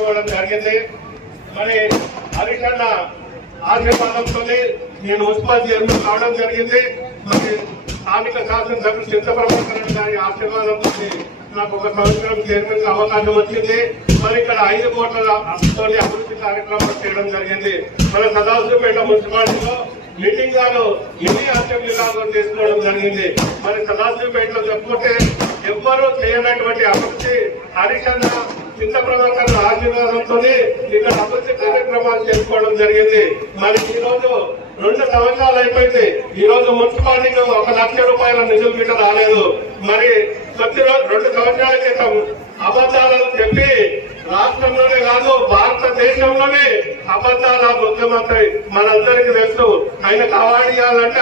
తీసుకోవడం జరిగింది. మరి హరీష్ అన్న ఆశీర్వాదంతో నేను మున్సిపల్ చైర్మన్ కావడం జరిగింది. మరి స్థానిక శాసనసభ్యులు చింతప్రభాకర్ గారి ఆశీర్వాదంతో నాకు ఒక సంవత్సరం చైర్మన్ అవకాశం వచ్చింది. మరి ఇక్కడ 5 కోట్ల అభివృద్ధి కార్యక్రమాలు చేయడం జరిగింది. మన సదాశివపేట మున్సిపాలిటీలో మీటింగ్ గాను మినీ అసెంబ్లీ లాగా తీసుకోవడం జరిగింది. మరి సదాశివపేటలో చెప్పుకుంటే ఎవ్వరూ చేయనటువంటి అభివృద్ధి హరీష్ అన్న చింతప్రభాకర్ ఆశీర్వాదంతో ఇక్కడ అభివృద్ధి కార్యక్రమాలు చేసుకోవడం జరిగింది. మరి ఈ రోజు 2 సంవత్సరాలు అయిపోయింది. ఈ రోజు మున్సిపాలిటీకి 1 లక్ష రూపాయల నిధులు గిట్ట రాలేదు. మరి కొద్ది రోజు 2 సంవత్సరాల క్రితం అబద్దాలను చెప్పి రాష్ట్రంలోనే కాదు భారతదేశంలోనే అబద్దాల ముఖ్యమంత్రి మనందరికీ తెలుసు. ఆయనకు అవార్డు ఇవ్వాలంటే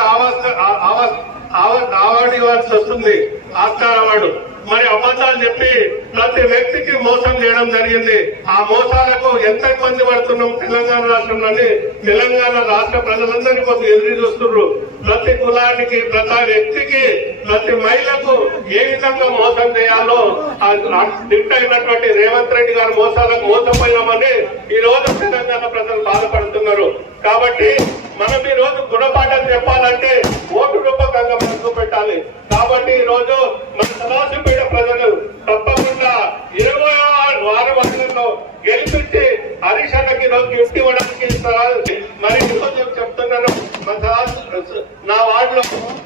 అవార్డు ఇవ్వాల్సి వస్తుంది, ఆస్కార్ అవార్డు. మరి అబద్దాలు చెప్పి ప్రతి వ్యక్తికి మోసం చేయడం జరిగింది. ఆ మోసాలకు ఎంత ఇబ్బంది పడుతున్నాం తెలంగాణ రాష్ట్రంలోని. తెలంగాణ రాష్ట్ర ప్రజలందరినీ కొంచెం ఎదురు చూస్తున్నారు. ప్రతి కులానికి, ప్రతి వ్యక్తికి, ప్రతి మహిళకు ఏ విధంగా మోసం చేయాలో డిక్ట్ అయినటువంటి రేవంత్ రెడ్డి గారి మోసాలకు మోసపోయామని ఈ రోజు తెలంగాణ ప్రజలు బాధపడుతున్నారు. కాబట్టి మనం ఈ రోజు గుణపాఠం చెప్పాలంటే ఓటు రూపకంగా మనం చూపెట్టాలి. కాబట్టి ఈ రోజు మన సదాశివపేట ప్రజలు తప్పకుండా 26 మండలంలో గెలిపించి హరీష్ అన్నకి ఈరోజు గిఫ్ట్ ఇవ్వడానికి మరి ఈరోజు చెప్తున్నాను, నా వార్డులో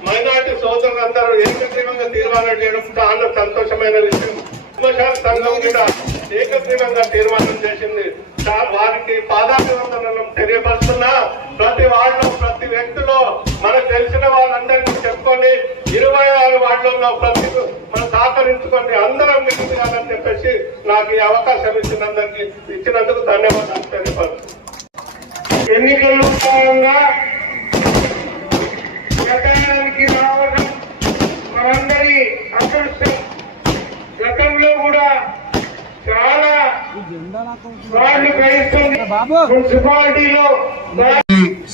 మైనార్టీ సోదరులందరూ ఏకగ్రీవంగా తీర్మానం చేయడం చాలా సంతోషమైన విషయం. సంఘం కూడా ఏకగ్రీవంగా తీర్మానం చేసింది. వారికి పాదాభివందనం తెలియపరుస్తున్నా. ప్రతి వార్డులో, ప్రతి వ్యక్తిలో మనకు తెలిసిన వాళ్ళందరినీ చెప్పుకొని 26 వార్డులలో ప్రతి మనం సహకరించుకొని అందరం మిగిలియాలని చెప్పేసి నాకు ఈ అవకాశం ఇచ్చినందుకు ధన్యవాదాలు తెలియపరుస్తున్నాను. ఎన్నికల్లో భాగంగా ప్రచారానికి రావడం మనందరి అదృష్టం. గతంలో కూడా చాలా వార్డు గ్రహిస్తుంది మున్సిపాలిటీలో.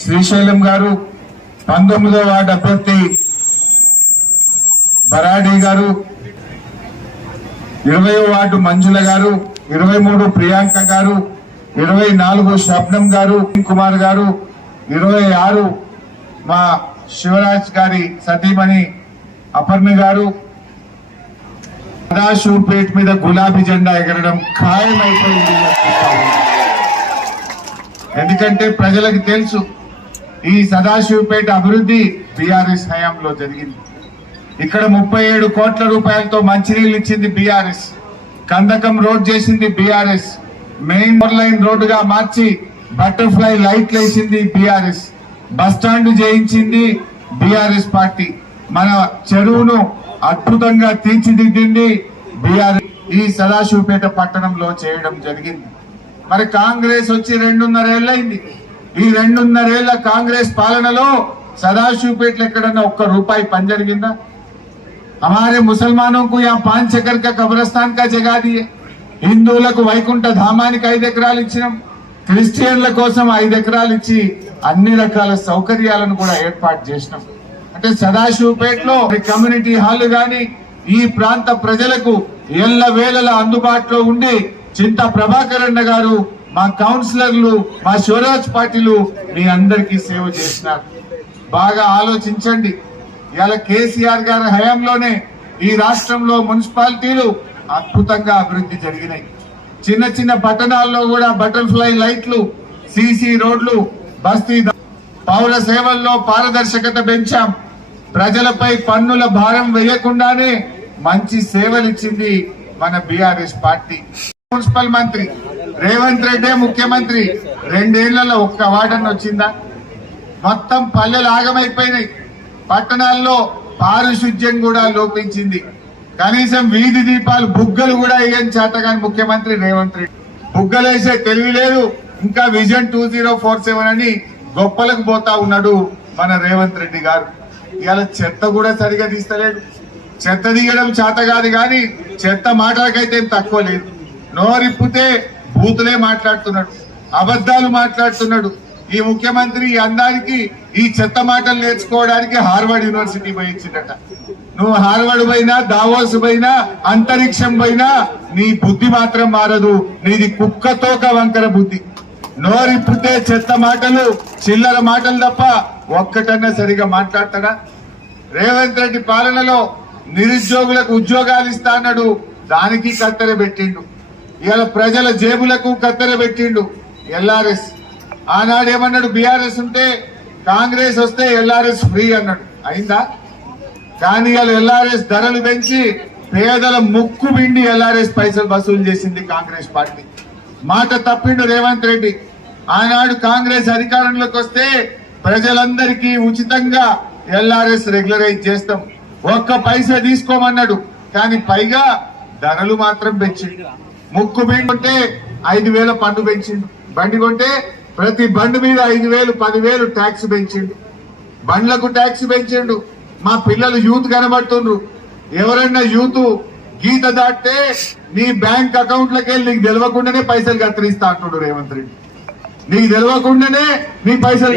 శ్రీశైలం గారు, 19వ వార్డు అభ్యర్థి బరాడి గారు, 20వ వార్డు మంజుల గారు, 23 ప్రియాంక గారు, 24 స్వప్నం గారు, కుమార్ గారు, 26 మా శివరాజ్ గారి సతీమణి అపర్ణ గారు. సదాశివపేట మీద గులాబీ జెండా ఎగరడం ఖాయమైపోయింది. ఎందుకంటే ప్రజలకు తెలుసు ఈ సదాశివపేట అభివృద్ధి బీఆర్ఎస్ హయాంలో జరిగింది. ఇక్కడ 37 కోట్ల రూపాయలతో మంచినీళ్ళు ఇచ్చింది బీఆర్ఎస్. కందకం రోడ్ చేసింది బీఆర్ఎస్. మెయిన్ లైన్ రోడ్డుగా మార్చి బటర్ఫ్లై లైట్లు వేసింది బీఆర్ఎస్. బస్టాండ్ చేయించింది బీఆర్ఎస్ పార్టీ. మన చెరువును అద్భుతంగా తీర్చిదిద్దింది బీఆర్ఎస్. ఈ సదాశివపేట పట్టణంలో చేయడం జరిగింది. మరి కాంగ్రెస్ వచ్చి 2.5 ఏళ్ళైంది. ఈ 2.5 ఏళ్ల కాంగ్రెస్ పాలనలో సదాశివపేటలో ఎక్కడన్నా ₹1 పని జరిగిందా? हमारे मुसलमानों को यहाँ 5 एकड़ का कब्रस्तान का जगह दिए, హిందువులకు వైకుంఠ ధామానికి 5 ఎకరాలు ఇచ్చినాం, క్రిస్టియన్ల కోసం 5 ఎకరాలు ఇచ్చి అన్ని రకాల సౌకర్యాలను కూడా ఏర్పాటు చేసినాం. అంటే సదాశివపేటలో కమ్యూనిటీ హాల్ గాని ఈ ప్రాంత ప్రజలకు ఎల్లవేళలా అందుబాటులో ఉండి చింత ప్రభాకర్ అన్న గారు, మా కౌన్సిలర్లు, మా శివరాజ్ పార్టీలు మీ అందరికీ సేవ చేసినారు. బాగా ఆలోచించండి. ఇవాళ కేసీఆర్ గారి హయాంలోనే ఈ రాష్ట్రంలో మున్సిపాలిటీలు అద్భుతంగా అభివృద్ధి జరిగినాయి. చిన్న చిన్న పట్టణాల్లో కూడా బటర్ఫ్లై లైట్లు, సీసీ రోడ్లు, బస్తీ పౌర సేవల్లో పారదర్శకత పెంచాం. ప్రజలపై పన్నుల భారం వేయకుండానే మంచి సేవలిచ్చింది మన బీఆర్ఎస్ పార్టీ. మున్సిపల్ మంత్రి రేవంత్ రెడ్డి ముఖ్యమంత్రి 2 ఏళ్లలో 1 వార్డన్ వచ్చిందా? మొత్తం పల్లెలు ఆగమైపోయినాయి. పట్టణాల్లో పారిశుధ్యం కూడా లోపించింది. కనీసం వీధి దీపాలు బుగ్గలు కూడా వేయని చేతగాని ముఖ్యమంత్రి రేవంత్ రెడ్డి. బుగ్గలేసే తెలివి లేదు. ఇంకా విజన్ 2047 అని గొప్పలకు పోతా ఉన్నాడు మన రేవంత్ రెడ్డి గారు. ఇవాళ చెత్త కూడా సరిగా తీస్తలేడు. చెత్త తీయడం చేత కాదు కానీ చెత్త మాటలకైతే తక్కువ లేదు. నోరిప్పితే బూతులే మాట్లాడుతున్నాడు, అబద్దాలు మాట్లాడుతున్నాడు. ఈ ముఖ్యమంత్రి ఈ అందానికి ఈ చెత్త మాటలు నేర్చుకోవడానికి హార్వర్డ్ యూనివర్సిటీ పోయించిందట. నువ్వు హార్వర్డ్ పోయినా, దావోస్ పోయినా, అంతరిక్షం పోయినా నీ బుద్ధి మాత్రం మారదు. నీది కుక్కతోక వంకర బుద్ధి. నోరిప్పితే చెత్త మాటలు, చిల్లర మాటలు తప్ప ఒక్కటన్నా సరిగా మాట్లాడతాడా? రేవంత్ రెడ్డి పాలనలో నిరుద్యోగులకు ఉద్యోగాలు ఇస్తా అన్నాడు, దానికి కత్తెర పెట్టిండు. ఇవాళ ప్రజల జేబులకు కత్తెర పెట్టిండు. ఎల్ఆర్ఎస్ ఆనాడు ఏమన్నాడు, బీఆర్ఎస్ ఉంటే కాంగ్రెస్ వస్తే ఎల్ఆర్ఎస్ ఫ్రీ అన్నాడు. అయిందా? కానీ ఇవాళ ఎల్ఆర్ఎస్ ధరలు పెంచి పేదల ముక్కు పిండి ఎల్ఆర్ఎస్ పైసలు వసూలు చేసింది కాంగ్రెస్ పార్టీ. మాట తప్పిండు రేవంత్ రెడ్డి. ఆనాడు కాంగ్రెస్ అధికారంలోకి వస్తే ప్రజలందరికీ ఉచితంగా ఎల్ఆర్ఎస్ రెగ్యులరైజ్ చేస్తాం, ఒక్క పైసా తీసుకోమన్నాడు. కానీ పైగా ధరలు మాత్రం పెంచిండు. ముక్కు పిండి కొంటే 5,000 పన్ను పెంచిండు. బండి కొంటే ప్రతి బండి మీద 5,000, 10,000 ట్యాక్స్ పెంచిండు. బండ్లకు ట్యాక్స్ పెంచిండు. మా పిల్లలు యూత్ కనబడుతుండ్రు. ఎవరైనా యూత్ గీత దాటితే నీ బ్యాంక్ అకౌంట్లకి వెళ్ళి నీకు తెలియకుండానే పైసలు కత్తిరిస్తా అంటుడు రేవంత్ రెడ్డి. నీకు తెలియకుండానే నీ పైసలు